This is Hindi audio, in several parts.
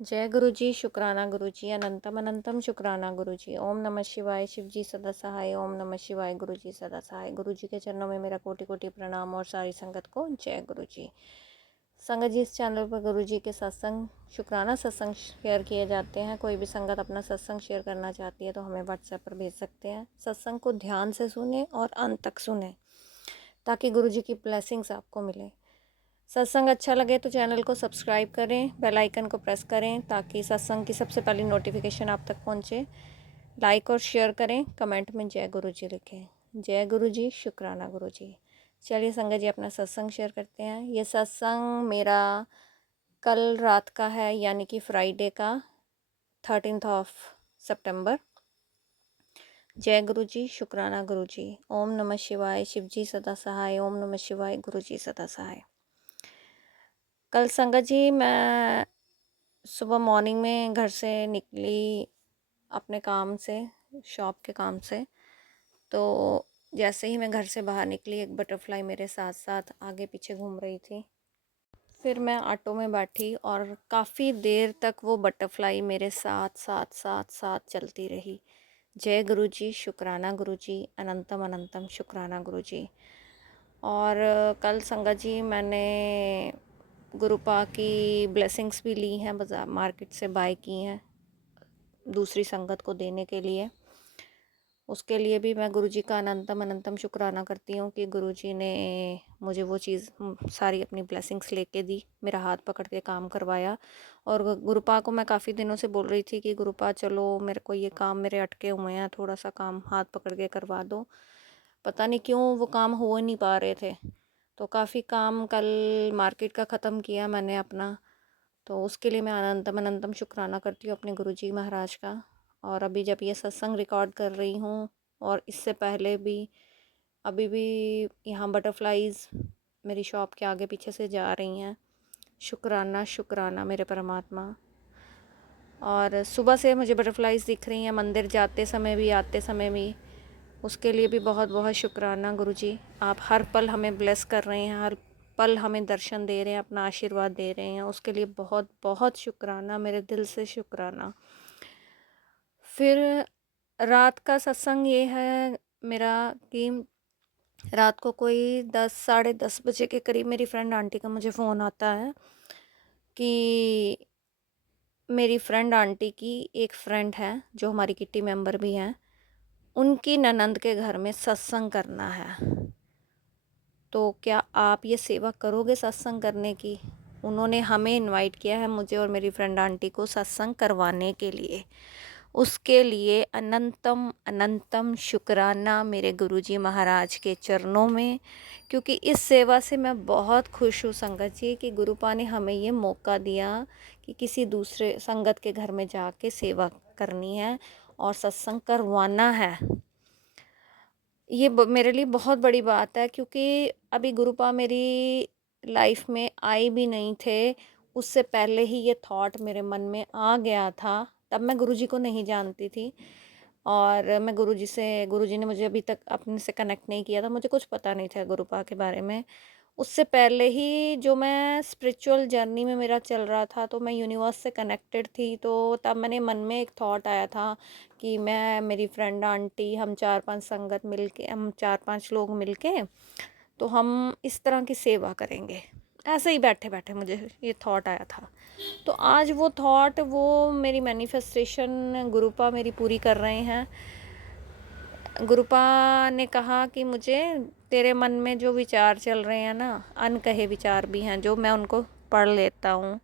जय गुरु जी, शुक्राना गुरु जी, अनंतम अनंतम शुक्राना गुरु जी। ओम नमः शिवाय, शिव जी सदा सहाय। ओम नमः शिवाय, गुरु जी सदा सहाय। गुरु जी के चरणों में मेरा कोटि कोटि प्रणाम और सारी संगत को जय गुरु जी। संगत जी, इस चैनल पर गुरु जी के सत्संग, शुक्राना सत्संग शेयर किए जाते हैं। कोई भी संगत अपना सत्संग शेयर करना चाहती है तो हमें व्हाट्सएप पर भेज सकते हैं। सत्संग को ध्यान से सुने और अंत तक सुने ताकि गुरु जी की ब्लेसिंग्स आपको मिले। सत्संग अच्छा लगे तो चैनल को सब्सक्राइब करें, बेल आइकन को प्रेस करें ताकि सत्संग की सबसे पहली नोटिफिकेशन आप तक पहुंचे। लाइक और शेयर करें, कमेंट में जय गुरु जी लिखें। जय गुरु जी, शुक्राना गुरु जी। चलिए संगत जी, अपना सत्संग शेयर करते हैं। ये सत्संग मेरा कल रात का है, यानी कि फ्राइडे का 13 सितंबर। जय गुरु जी, शुक्राना गुरु जी। ओम नमः शिवाय, शिव जी सदा सहाय। ओम नमः शिवाय, गुरु जी सदा सहाय। कल संगत जी, मैं सुबह मॉर्निंग में घर से निकली अपने काम से, शॉप के काम से। तो जैसे ही मैं घर से बाहर निकली, एक बटरफ्लाई मेरे साथ साथ आगे पीछे घूम रही थी। फिर मैं ऑटो में बैठी और काफ़ी देर तक वो बटरफ्लाई मेरे साथ साथ साथ साथ चलती रही। जय गुरु जी, शुक्राना गुरु जी, अनंतम अनंतम शुक्राना गुरु जी। और कल संगत जी, मैंने गुरुपा की ब्लेसिंग्स भी ली हैं, बाज़ार मार्केट से बाय की हैं दूसरी संगत को देने के लिए। उसके लिए भी मैं गुरुजी का अनंतम अनंतम शुक्राना करती हूँ कि गुरुजी ने मुझे वो चीज़ सारी अपनी ब्लेसिंग्स लेके दी, मेरा हाथ पकड़ के काम करवाया। और गुरुपा को मैं काफ़ी दिनों से बोल रही थी कि गुरुपा चलो, मेरे को ये काम मेरे अटके हुए हैं, थोड़ा सा काम हाथ पकड़ के करवा दो। पता नहीं क्यों वो काम हो नहीं पा रहे थे। तो काफ़ी काम कल मार्केट का ख़त्म किया मैंने अपना। तो उसके लिए मैं अनंतम अनंतम शुक्राना करती हूँ अपने गुरुजी महाराज का। और अभी जब ये सत्संग रिकॉर्ड कर रही हूँ और इससे पहले भी, अभी भी यहाँ बटरफ्लाइज़ मेरी शॉप के आगे पीछे से जा रही हैं। शुक्राना शुक्राना मेरे परमात्मा। और सुबह से मुझे बटरफ्लाइज़ दिख रही हैं, मंदिर जाते समय भी आते समय भी। उसके लिए भी बहुत बहुत शुक्राना गुरुजी। आप हर पल हमें ब्लेस कर रहे हैं, हर पल हमें दर्शन दे रहे हैं, अपना आशीर्वाद दे रहे हैं। उसके लिए बहुत बहुत शुक्राना, मेरे दिल से शुक्राना। फिर रात का सत्संग ये है मेरा कि रात को कोई 10 साढ़े 10 बजे के करीब मेरी फ्रेंड आंटी का मुझे फ़ोन आता है कि मेरी फ्रेंड आंटी की एक फ्रेंड है जो हमारी किट्टी मेंबर भी हैं, उनकी ननंद के घर में सत्संग करना है। तो क्या आप ये सेवा करोगे सत्संग करने की? उन्होंने हमें इनवाइट किया है, मुझे और मेरी फ्रेंड आंटी को सत्संग करवाने के लिए। उसके लिए अनंतम अनंतम शुक्राना मेरे गुरुजी महाराज के चरणों में, क्योंकि इस सेवा से मैं बहुत खुश हूँ संगत जी कि गुरुपा ने हमें ये मौका दिया कि किसी दूसरे संगत के घर में जाके सेवा करनी है और सत्संग करवाना है। ये मेरे लिए बहुत बड़ी बात है, क्योंकि अभी गुरुपा मेरी लाइफ में आए भी नहीं थे। उससे पहले ही ये थॉट मेरे मन में आ गया था। तब मैं गुरुजी को नहीं जानती थी और मैं गुरुजी ने मुझे अभी तक अपने से कनेक्ट नहीं किया था। मुझे कुछ पता नहीं था गुरुपा के बारे में। उससे पहले ही जो मैं स्पिरिचुअल जर्नी में मेरा चल रहा था, तो मैं यूनिवर्स से कनेक्टेड थी। तो तब मैंने मन में एक थॉट आया था कि मैं, मेरी फ्रेंड आंटी, हम 4-5 संगत मिलके, हम 4-5 लोग मिलके तो हम इस तरह की सेवा करेंगे। ऐसे ही बैठे बैठे मुझे ये थॉट आया था। तो आज वो थॉट, वो मेरी मैनिफेस्टेशन गुरुपा मेरी पूरी कर रहे हैं। गुरुपा ने कहा कि मुझे तेरे मन में जो विचार चल रहे हैं ना, अनकहे विचार भी हैं, जो मैं उनको पढ़ लेता हूँ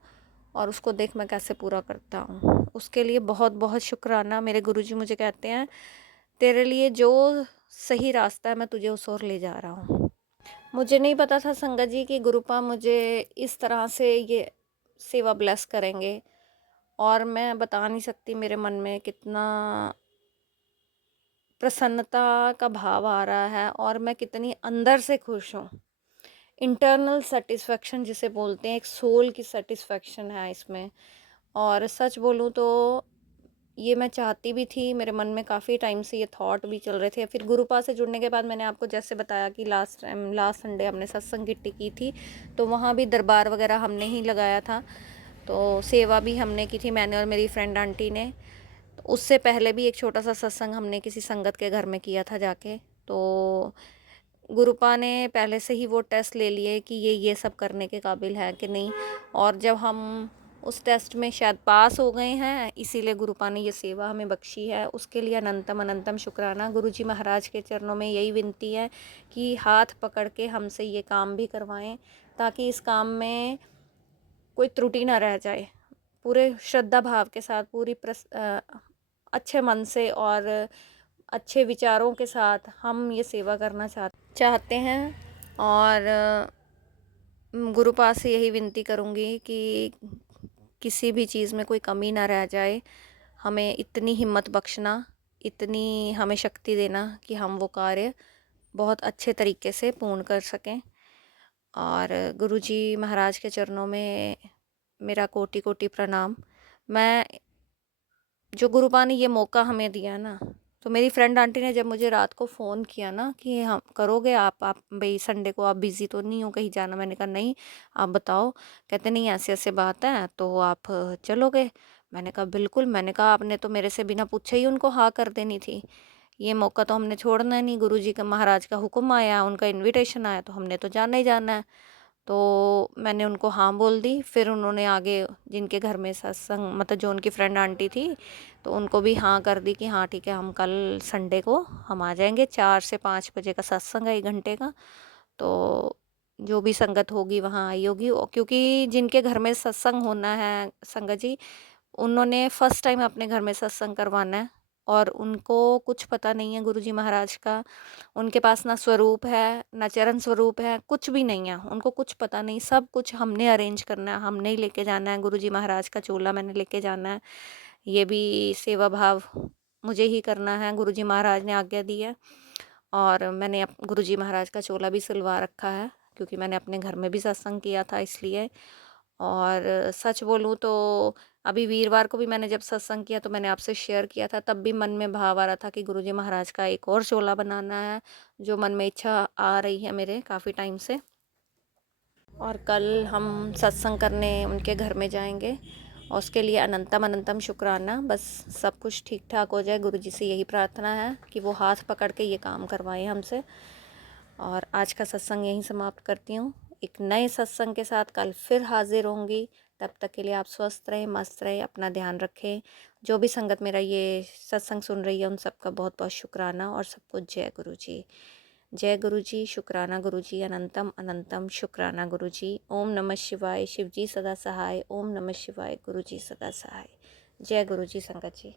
और उसको देख मैं कैसे पूरा करता हूँ। उसके लिए बहुत बहुत शुक्राना। मेरे गुरुजी मुझे कहते हैं तेरे लिए जो सही रास्ता है मैं तुझे उस ओर ले जा रहा हूँ। मुझे नहीं पता था संगत जी कि गुरुपा मुझे इस तरह से ये सेवा ब्लेस करेंगे, और मैं बता नहीं सकती मेरे मन में कितना प्रसन्नता का भाव आ रहा है और मैं कितनी अंदर से खुश हूँ। इंटरनल सेटिस्फेक्शन जिसे बोलते हैं, एक सोल की सेटिस्फेक्शन है इसमें। और सच बोलूँ तो ये मैं चाहती भी थी, मेरे मन में काफ़ी टाइम से ये थॉट भी चल रहे थे। फिर गुरुपा से जुड़ने के बाद मैंने आपको जैसे बताया कि लास्ट संडे हमने सत्संग किट्टी की थी, तो वहाँ भी दरबार वगैरह हमने ही लगाया था। तो सेवा भी हमने की थी, मैंने और मेरी फ्रेंड आंटी ने। तो उससे पहले भी एक छोटा सा सत्संग हमने किसी संगत के घर में किया था जाके। तो गुरुपा ने पहले से ही वो टेस्ट ले लिए कि ये सब करने के काबिल है कि नहीं, और जब हम उस टेस्ट में शायद पास हो गए हैं, इसीलिए गुरुपा ने ये सेवा हमें बख्शी है। उसके लिए अनंतम अनंतम शुक्राना। गुरुजी महाराज के चरणों में यही विनती है कि हाथ पकड़ के हमसे ये काम भी करवाएं, ताकि इस काम में कोई त्रुटि ना रह जाए। पूरे श्रद्धा भाव के साथ, पूरी अच्छे मन से और अच्छे विचारों के साथ हम ये सेवा करना चाहते हैं। और गुरुपाद से यही विनती करूँगी कि किसी भी चीज़ में कोई कमी ना रह जाए। हमें इतनी हिम्मत बख्शना, इतनी हमें शक्ति देना कि हम वो कार्य बहुत अच्छे तरीके से पूर्ण कर सकें। और गुरुजी महाराज के चरणों में मेरा कोटि कोटि प्रणाम। मैं जो गुरुपा ने ये मौका हमें दिया ना, तो मेरी फ्रेंड आंटी ने जब मुझे रात को फ़ोन किया ना कि हम करोगे आप भाई संडे को आप बिज़ी तो नहीं हो कहीं जाना, मैंने कहा नहीं, आप बताओ। कहते नहीं ऐसे ऐसे बात है तो आप चलोगे। मैंने कहा बिल्कुल। मैंने कहा आपने तो मेरे से बिना पूछे ही उनको हाँ कर देनी थी, ये मौका तो हमने छोड़ना नहीं। गुरुजी का महाराज का हुक्म आया, उनका इन्विटेशन आया तो हमने तो जाना ही जाना है। तो मैंने उनको हाँ बोल दी। फिर उन्होंने आगे जिनके घर में सत्संग, मतलब जो उनकी फ्रेंड आंटी थी, तो उनको भी हाँ कर दी कि हाँ ठीक है, हम कल संडे को हम आ जाएंगे। 4 से 5 बजे का सत्संग है, 1 घंटे का। तो जो भी संगत होगी वहाँ आई होगी, क्योंकि जिनके घर में सत्संग होना है संगत जी, उन्होंने फर्स्ट टाइम अपने घर में सत्संग करवाना है और उनको कुछ पता नहीं है गुरुजी महाराज का। उनके पास ना स्वरूप है, ना चरण स्वरूप है, कुछ भी नहीं है, उनको कुछ पता नहीं। सब कुछ हमने अरेंज करना है, हमने ही लेके जाना है। गुरुजी महाराज का चोला मैंने लेके जाना है, ये भी सेवा भाव मुझे ही करना है, गुरुजी महाराज ने आज्ञा दी है। और मैंने गुरुजी महाराज का चोला भी सिलवा रखा है, क्योंकि मैंने अपने घर में भी सत्संग किया था इसलिए। और सच बोलूँ तो अभी वीरवार को भी मैंने जब सत्संग किया तो मैंने आपसे शेयर किया था, तब भी मन में भाव आ रहा था कि गुरुजी महाराज का एक और चोला बनाना है, जो मन में इच्छा आ रही है मेरे काफ़ी टाइम से। और कल हम सत्संग करने उनके घर में जाएंगे, और उसके लिए अनंतम अनंतम शुक्राना। बस सब कुछ ठीक ठाक हो जाए, गुरुजी से यही प्रार्थना है कि वो हाथ पकड़ के ये काम करवाएं हमसे। और आज का सत्संग यहीं समाप्त करती हूँ। एक नए सत्संग के साथ कल फिर हाजिर होंगी। तब तक के लिए आप स्वस्थ रहें, मस्त रहें, अपना ध्यान रखें। जो भी संगत मेरा ये सत्संग सुन रही है उन सबका बहुत बहुत शुक्राना, और सबको जय गुरु जी। जय गुरु जी, शुक्राना गुरु जी, अनंतम अनंतम शुक्राना गुरु जी। ओम नमः शिवाय, शिव जी सदा सहाय। ओम नमः शिवाय, गुरु जी सदा सहाय। जय गुरु जी संगत जी।